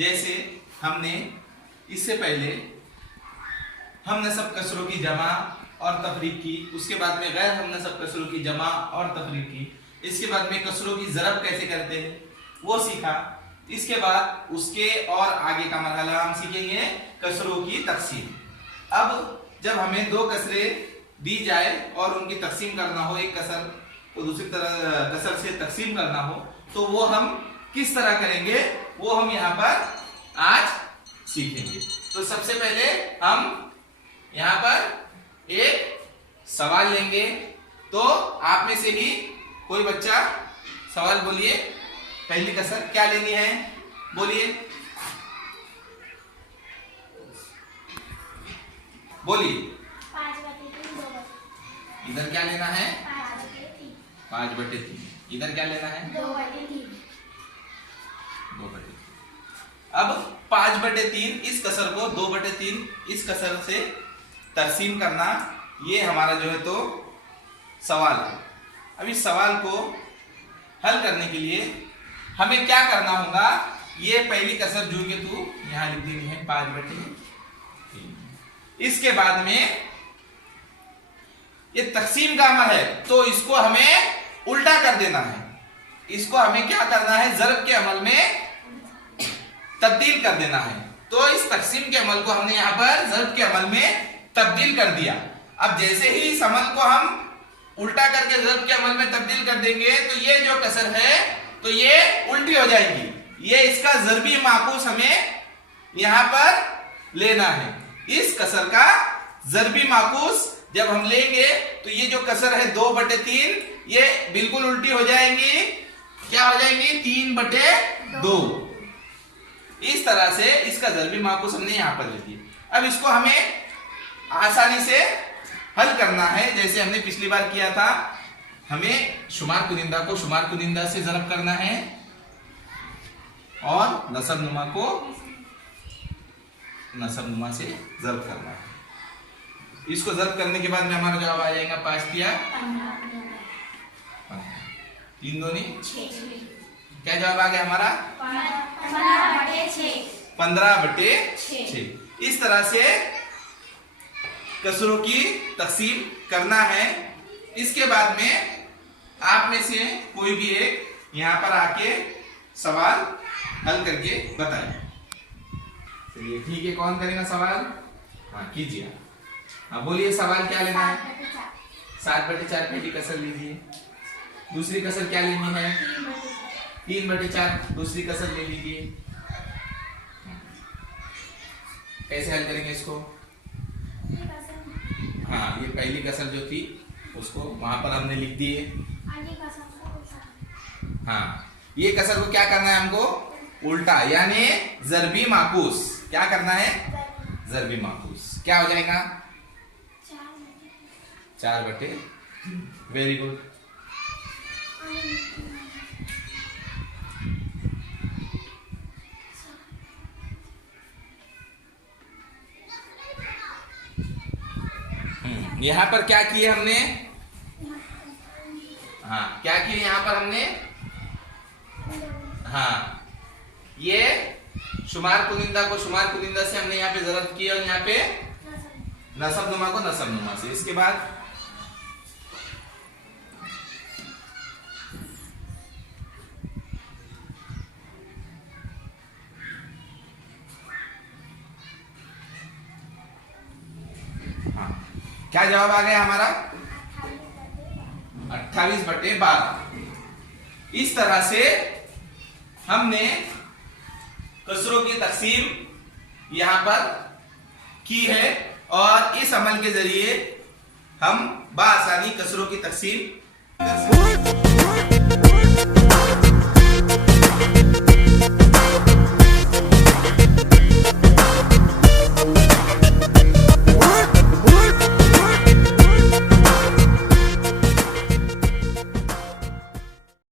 जैसे हमने इससे पहले हम नसब कसरों की जमा और तफरीक की, उसके बाद में गैर हम नसब कसरों की जमा और तफरीक की, इसके बाद में कसरों की ज़रब कैसे करते हैं वो सीखा। इसके बाद उसके और आगे का मरहला हम सीखेंगे कसरों की तकसीम। अब जब हमें दो कसरे दी जाए और उनकी तकसीम करना हो, एक कसर को दूसरी तरह कसर से तकसीम करना हो, तो वो हम किस तरह करेंगे वो हम यहाँ पर आज सीखेंगे। तो सबसे पहले हम यहाँ पर एक सवाल लेंगे, तो आप में से ही कोई बच्चा सवाल बोलिए। पहली कसर क्या लेनी है बोलिए, बोलिए। 5/3 इधर क्या लेना है 5/3 5/3। इधर क्या लेना है 2/3। 2/3। अब 5/3 इस कसर को 2/3 इस कसर से तकसीम करना, ये हमारा जो है तो सवाल है। अब इस सवाल को हल करने के लिए हमें क्या करना होगा, ये पहली कसर जो कि तू यहां लिख देनी है 5/3। इसके बाद में ये तकसीम का अमल है, तो इसको हमें उल्टा कर देना है। इसको हमें क्या करना है, ज़रब के अमल में तब्दील कर देना है। तो इस तकसीम के अमल को हमने यहाँ पर ज़रब के अमल में तब्दील कर दिया। अब जैसे ही इस अमल को हम उल्टा करके ज़रब के अमल में तब्दील कर देंगे, तो ये जो कसर है तो ये उल्टी हो जाएगी। ये इसका ज़रबी माकूस हमें यहाँ पर लेना है। इस कसर का ज़रबी माकूस जब हम लेंगे तो ये जो कसर है 2/3 ये बिल्कुल उल्टी हो जाएंगी। क्या हो जाएंगी 3/2। इस तरह से इसका ज़रबी माकूस हमने यहाँ पर ले दिया। अब इसको हमें आसानी से हल करना है, जैसे हमने पिछली बार किया था। हमें शुमार कुनिंदा को शुमार कुनिंदा से ज़रब करना है और नसब नुमा को नसब नुमा से ज़रब करना है। इसको ज़रब करने के बाद में हमारा जवाब आ जाएगा 5 तिया 3 दूनी 6। क्या जवाब आ गया हमारा 15/6। 15/6। इस तरह से कसरों की तकसीम करना है। इसके बाद में आप में से कोई भी एक यहाँ पर आके सवाल हल करके बताए। चलिए ठीक है, कौन करेगा सवाल? हाँ कीजिए। हाँ बोलिए, सवाल क्या लेना है? 7/4 पहली कसर लीजिए। दूसरी कसर क्या लेनी है? 3/4 दूसरी कसर ले लीजिए। कैसे हल करेंगे इसको? हाँ ये पहली कसर जो थी उसको वहां पर हमने लिख दिए। हाँ ये कसर को क्या करना है हमको? उल्टा, यानी ज़रबी माकूस। क्या करना है? ज़रबी माकूस। क्या हो जाएगा 4/3। Very good. यहाँ पर क्या किए हमने? हाँ क्या किए यहाँ पर हमने? हाँ ये शुमार कुनिंदा को शुमार कुनिंदा से हमने यहाँ पे ज़रब किया और यहाँ पे नसब नुमा को नसब नुमा से। इसके बाद हाँ क्या जवाब आ गया हमारा? 28/12। इस तरह से हमने कसरों की तकसीम यहाँ पर की है और इस अमल के जरिए हम बआसानी कसरों की तकसीम कर सकते हैं।